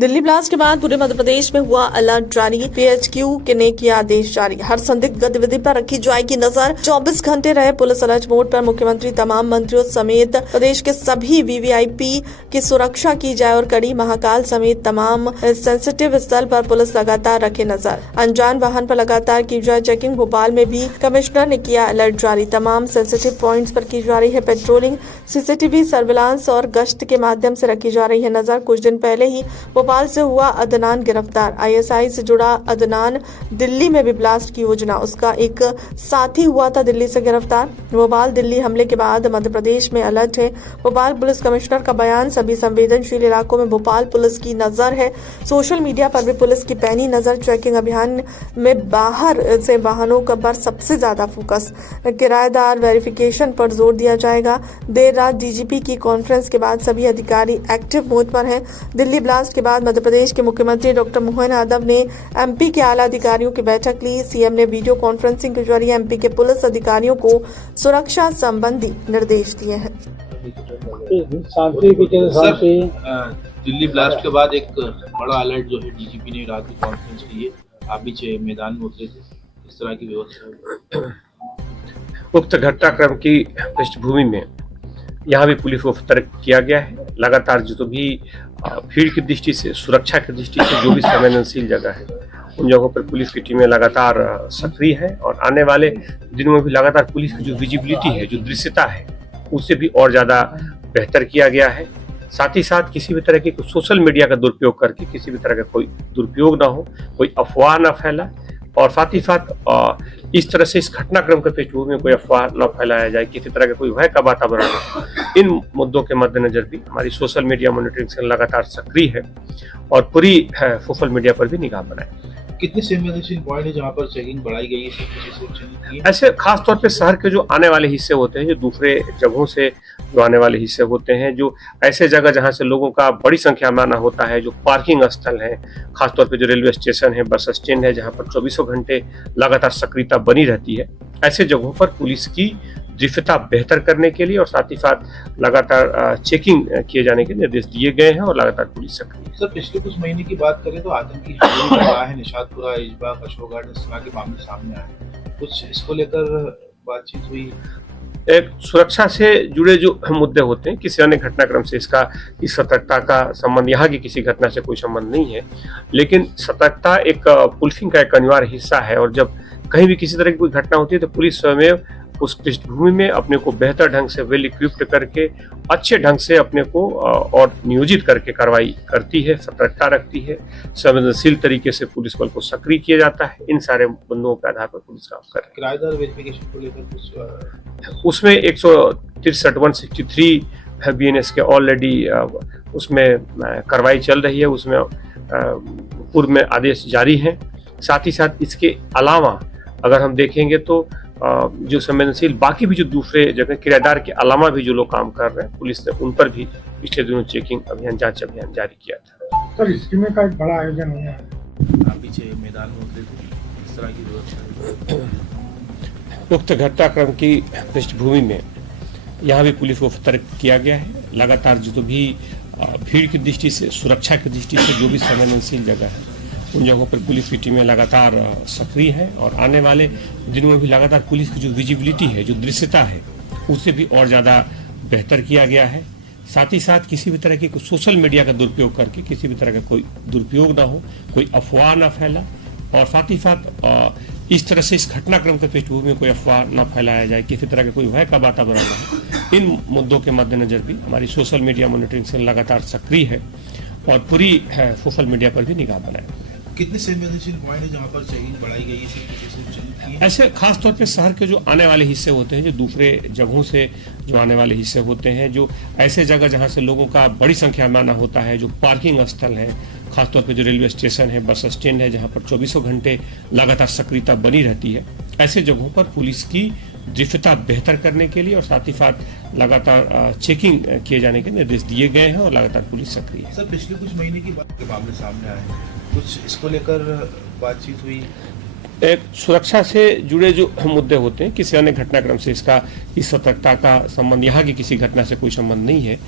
Delhi blast के बाद पूरे मध्य प्रदेश में हुआ अलर्ट जारी। पीएचक्यू ने किया आदेश जारी। हर संदिग्ध गतिविधि पर रखी जाएगी नजर। 24 घंटे रहे पुलिस अलर्ट मोड पर। मुख्यमंत्री तमाम मंत्रियों समेत प्रदेश के सभी वीवीआईपी की सुरक्षा की जाए और कड़ी महाकाल समेत तमाम सेंसिटिव स्थल पर पुलिस लगातार रखे नजर। अनजान वाहन पर लगातार की जाए चेकिंग। भोपाल में भी कमिश्नर ने किया अलर्ट जारी। तमाम सेंसिटिव पॉइंट्स पर की जा रही है पेट्रोलिंग। सीसीटीवी सर्विलांस और गश्त के माध्यम से रखी जा रही है नजर। कुछ दिन पहले ही भोपाल से हुआ अदनान गिरफ्तार। आईएसआई से जुड़ा अदनान दिल्ली में भी ब्लास्ट की योजना, उसका एक साथी हुआ था दिल्ली से गिरफ्तार। भोपाल दिल्ली हमले के बाद मध्य प्रदेश में अलर्ट है। भोपाल पुलिस कमिश्नर का बयान। सभी संवेदनशील इलाकों में भोपाल पुलिस की नजर है। सोशल मीडिया पर भी पुलिस की पैनी नजर। चेकिंग अभियान में बाहर से वाहनों पर सबसे ज्यादा फोकस। किराएदार वेरिफिकेशन पर जोर दिया जाएगा। देर रात डीजीपी की कॉन्फ्रेंस के बाद सभी अधिकारी एक्टिव मोड पर हैं। दिल्ली ब्लास्ट के बाद मध्य प्रदेश के मुख्यमंत्री डॉक्टर मोहन यादव ने एमपी के आला अधिकारियों की बैठक ली। सीएम ने वीडियो कॉन्फ्रेंसिंग के जरिए एमपी के पुलिस अधिकारियों को सुरक्षा संबंधी निर्देश दिए हैं। दिल्ली ब्लास्ट के बाद एक बड़ा अलर्ट जो है डीजीपी ने रात की कॉन्फ्रेंस की है। आप भी मैदान में उतरे थे, इस तरह की व्यवस्था। उक्त घटनाक्रम की पृष्ठभूमि में यहाँ भी पुलिस को सतर्क किया गया है। लगातार जो भी भीड़ की दृष्टि से, सुरक्षा की दृष्टि से जो भी संवेदनशील जगह है, उन जगहों पर पुलिस की टीमें लगातार सक्रिय है और आने वाले दिनों में भी लगातार पुलिस की जो विजिबिलिटी है, जो दृश्यता है, उससे भी और ज़्यादा बेहतर किया गया है। साथ ही साथ किसी भी तरह की सोशल मीडिया का दुरुपयोग करके किसी भी तरह का कोई दुरुपयोग ना हो, कोई अफवाह ना फैला, और साथ ही साथ इस तरह से इस घटनाक्रम के पृष्ठभूमि में कोई अफवाह न फैलाया जाए, किसी तरह का कोई भय का वातावरण हो। इन मुद्दों के मद्देनजर भी हमारी सोशल मीडिया मॉनिटरिंग सेल लगातार सक्रिय है और पूरी सोशल मीडिया पर भी निगाह बनाए। कितने संवेदनशील पॉइंट है जहाँ पर चेकिंग बढ़ाई गई है? ऐसे खास तौर पे शहर के जो आने वाले हिस्से होते हैं, जो दूसरे जगहों से जो आने वाले हिस्से होते हैं, जो ऐसे जगह जहाँ से लोगों का बड़ी संख्या में आना होता है, जो पार्किंग स्थल है, खासतौर पे जो रेलवे स्टेशन है, बस स्टैंड है, जहाँ पर 24 घंटे लगातार सक्रियता बनी रहती है, ऐसे जगहों पर पुलिस की दृश्यता बेहतर करने के लिए और साथ ही साथ लगातार चेकिंग किए जाने के निर्देश दिए गए हैं और लगातार पुलिस सक्रिय है। सर, पिछले कुछ महीने की बात करें तो आतंकी हमले बढ़ा है, निशातपुरा, इजबाग, अशोकगढ़, इस तरह के मामले सामने आए। कुछ इसको लेकर बातचीत हुई? एक सुरक्षा से जुड़े जो मुद्दे होते हैं, किसी अन्य घटनाक्रम से इसका इस सतर्कता का संबंध, यहाँ की किसी घटना से कोई संबंध नहीं है, लेकिन सतर्कता एक पुलिसिंग का एक अनिवार्य हिस्सा है। और जब कहीं भी किसी तरह की कोई घटना होती है तो पुलिस स्वयं उस पृष्ठभूमि में अपने को बेहतर ढंग से वेल इक्विप्ड करके अच्छे ढंग से अपने को और नियोजित करके कार्रवाई करती है, सतर्कता रखती है, संवेदनशील तरीके से पुलिस बल को सक्रिय किया जाता है। इन सारे बंदों के आधार पर पुलिस काम कर रही है। किराएदार वेरिफिकेशन को लेकर कुछ उसमें 163 बीएनएस के ऑलरेडी उसमें कार्रवाई चल रही है, उसमें पूर्व में आदेश जारी हैं। साथ ही साथ इसके अलावा अगर हम देखेंगे तो जो संवेदनशील बाकी भी जो दूसरे जगह किराएदार के अलावा भी जो लोग काम कर रहे हैं, पुलिस ने उन पर भी पिछले दिनों चेकिंग अभियान, जांच अभियान जारी किया था। सर, इसमें का एक बड़ा आयोजन हुआ है। आप पीछे मैदान में उतरे थे, इस तरह की व्यवस्था। उक्त घटनाक्रम की पृष्ठभूमि में यहाँ भी पुलिस को सतर्क किया गया है। लगातार जो भी भीड़ की दृष्टि से, सुरक्षा की दृष्टि से जो भी संवेदनशील जगह है, उन जगहों पर पुलिस की टीमें लगातार सक्रिय है और आने वाले दिनों में भी लगातार पुलिस की जो विजिबिलिटी है, जो दृश्यता है, उससे भी और ज़्यादा बेहतर किया गया है। साथ ही साथ किसी भी तरह की सोशल मीडिया का दुरुपयोग करके किसी भी तरह का कोई दुरुपयोग ना हो, कोई अफवाह ना फैला, और साथ ही साथ इस तरह से इस घटनाक्रम के पृष्ठभूमि में कोई अफवाह न फैलाया जाए, किसी तरह का कोई भय का वातावरण न हो। इन मुद्दों के मद्देनजर भी हमारी सोशल मीडिया मॉनिटरिंग सेल लगातार सक्रिय है और पूरी सोशल मीडिया पर भी निगाह बनाए। कितने संवेदनशील पॉइंट है जहाँ पर चेकिंग बढ़ाई गई है? ऐसे खास तौर पे शहर के जो आने वाले हिस्से होते हैं, जो दूसरे जगहों से जो आने वाले हिस्से होते हैं, जो ऐसे जगह जहाँ से लोगों का बड़ी संख्या में आना होता है, जो पार्किंग स्थल है, खासतौर पे जो रेलवे स्टेशन है, बस स्टैंड है, जहाँ पर 24 घंटे लगातार सक्रियता बनी रहती है, ऐसे जगहों पर पुलिस की दृश्यता बेहतर करने के लिए और साथ ही साथ लगातार चेकिंग किए जाने के निर्देश दिए गए हैं और लगातार पुलिस सक्रिय है। सर, पिछले कुछ महीने की बात के मामले सामने आए, कुछ इसको लेकर बातचीत हुई? एक सुरक्षा से जुड़े जो मुद्दे होते हैं, किसी अन्य घटनाक्रम से इसका इस सतर्कता का संबंध यहाँ की किसी घटना से कोई संबंध नहीं है,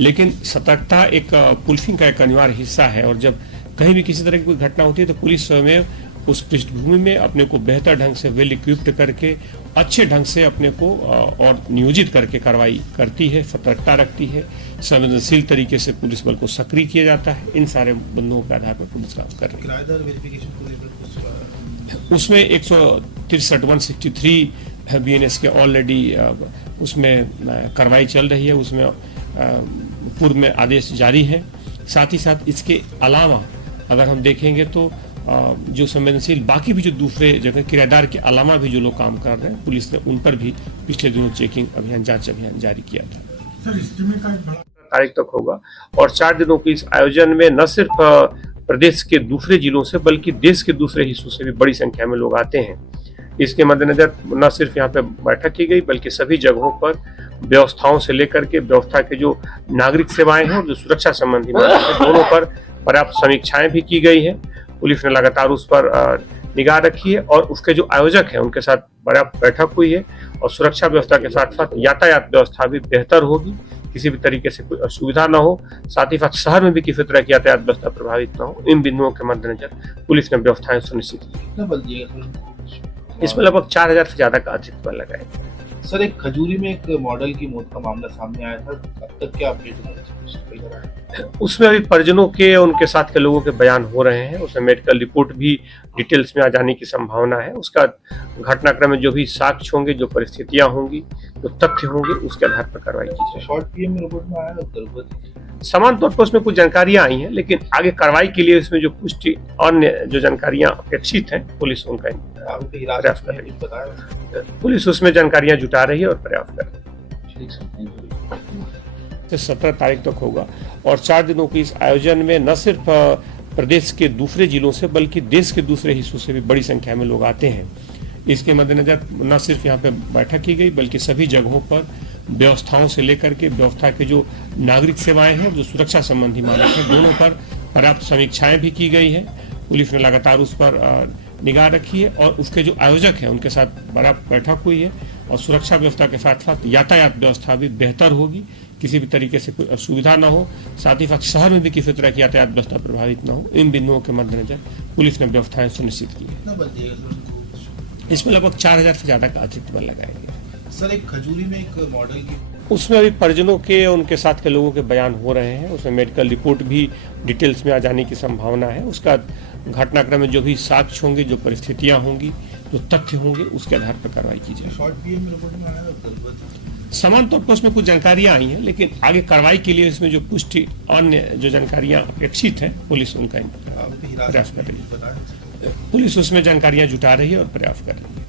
लेकिन सतर्कता एक पुलिसिंग का एक अनिवार्य हिस्सा है। और जब कहीं भी किसी तरह की कोई घटना होती है तो पुलिस स्वयं उस पृष्ठभूमि में अपने को बेहतर ढंग से वेल इक्विप्ड करके अच्छे ढंग से अपने को और नियोजित करके कार्रवाई करती है, सतर्कता रखती है, संवेदनशील तरीके से पुलिस बल को सक्रिय किया जाता है। इन सारे बंधुओं के आधार पर पुलिस काम कर रही है। किराएदार वेरिफिकेशन को लेकर उसमें 163 बीएनएस के ऑलरेडी उसमें कार्रवाई चल रही है, उसमें पूर्व में आदेश जारी है। साथ ही साथ इसके अलावा अगर हम देखेंगे तो जो संवेदनशील बाकी भी जो दूसरे जगह किराएदार के अलावा भी जो लोग काम कर रहे हैं, पुलिस ने उन पर भी पिछले दिनों चेकिंग अभियान, जांच अभियान जारी किया था। सर, इज्तिमा का एक बड़ा तारीख तक होगा और 4 दिनों के इस आयोजन में न सिर्फ प्रदेश के दूसरे जिलों से बल्कि देश के दूसरे हिस्सों से भी बड़ी संख्या में लोग आते हैं। इसके मद्देनजर न सिर्फ यहाँ पे बैठक की गई बल्कि सभी जगहों पर व्यवस्थाओं से लेकर के व्यवस्था के जो नागरिक सेवाएं हैं और जो सुरक्षा संबंधी मामले हैं, दोनों पर पर्याप्त समीक्षाएं भी की गई है। पुलिस ने लगातार उस पर निगाह रखी है और उसके जो आयोजक हैं उनके साथ पर्याप्त बैठक हुई है और सुरक्षा व्यवस्था के साथ साथ यातायात व्यवस्था भी बेहतर होगी, किसी भी तरीके से कोई असुविधा न हो, साथ ही साथ शहर में भी किसी तरह की यातायात व्यवस्था प्रभावित न हो। इन बिंदुओं के मद्देनजर पुलिस ने व्यवस्थाएं सुनिश्चित की। कितना बल दिएगा? इसमें लगभग 4000 से ज्यादा का अतिरिक्त बल लगाए। सर, एक खजूरी में एक मॉडल की मौत का मामला सामने आया था, अब तक क्या अपडेट है? उसमें अभी परिजनों के उनके साथ के लोगों के बयान हो रहे हैं, उसमें मेडिकल रिपोर्ट भी डिटेल्स में आ जाने की संभावना है। उसका घटनाक्रम में जो भी साक्ष्य होंगे, जो परिस्थितियां होंगी, जो तथ्य होंगे, उसके आधार पर कार्रवाई की जाए। शॉर्ट पीएम रिपोर्ट में आया था, समान तौर पर उसमें कुछ जानकारियां आई हैं, लेकिन आगे कार्रवाई के लिए इसमें जो पुष्टि अन्य जो जानकारियां अपेक्षित हैं, पुलिस उनका प्रयास कर रही है। पुलिस उसमें जानकारियां जुटा रही है और प्रयास कर रही है। 17 तारीख तक होगा और 4 दिनों के इस आयोजन में न सिर्फ प्रदेश के दूसरे जिलों से बल्कि देश के दूसरे हिस्सों से भी बड़ी संख्या में लोग आते हैं। इसके मद्देनजर न सिर्फ यहाँ पे बैठक की गई बल्कि सभी जगहों पर व्यवस्थाओं से लेकर के व्यवस्था के जो नागरिक सेवाएं हैं, जो सुरक्षा संबंधी मामले हैं, दोनों पर पर्याप्त समीक्षाएं भी की गई है। पुलिस ने लगातार उस पर निगाह रखी है और उसके जो आयोजक हैं उनके साथ पर्याप्त बैठक हुई है और सुरक्षा व्यवस्था के साथ साथ यातायात व्यवस्था भी बेहतर होगी, किसी भी तरीके से कोई असुविधा न हो, साथ ही साथ शहर में भी किसी तरह की यातायात व्यवस्था प्रभावित न हो। इन बिंदुओं के मद्देनजर पुलिस ने व्यवस्थाएं सुनिश्चित की है। इसमें लगभग 4000 से ज्यादा का अतिरिक्त बल लगाएंगे। सर, एक खजूरी में एक मॉडल की उसमें अभी परिजनों के उनके साथ के लोगों के बयान हो रहे हैं, उसमें मेडिकल रिपोर्ट भी डिटेल्स में आ जाने की संभावना है। उसका घटनाक्रम में जो भी साक्ष्य होंगे, जो परिस्थितियां होंगी, जो तथ्य होंगे, उसके आधार पर कार्रवाई की जाए। शॉर्ट पीएम रिपोर्ट में आया था, समान तौर पर उसमें कुछ जानकारियां आई हैं, लेकिन आगे कार्रवाई के लिए इसमें जो पुष्टि अन्य जो जानकारियां अपेक्षित हैं, पुलिस उनका प्रयास कर रही है। पुलिस उसमें जानकारियां जुटा रही है और प्रयास कर रही है।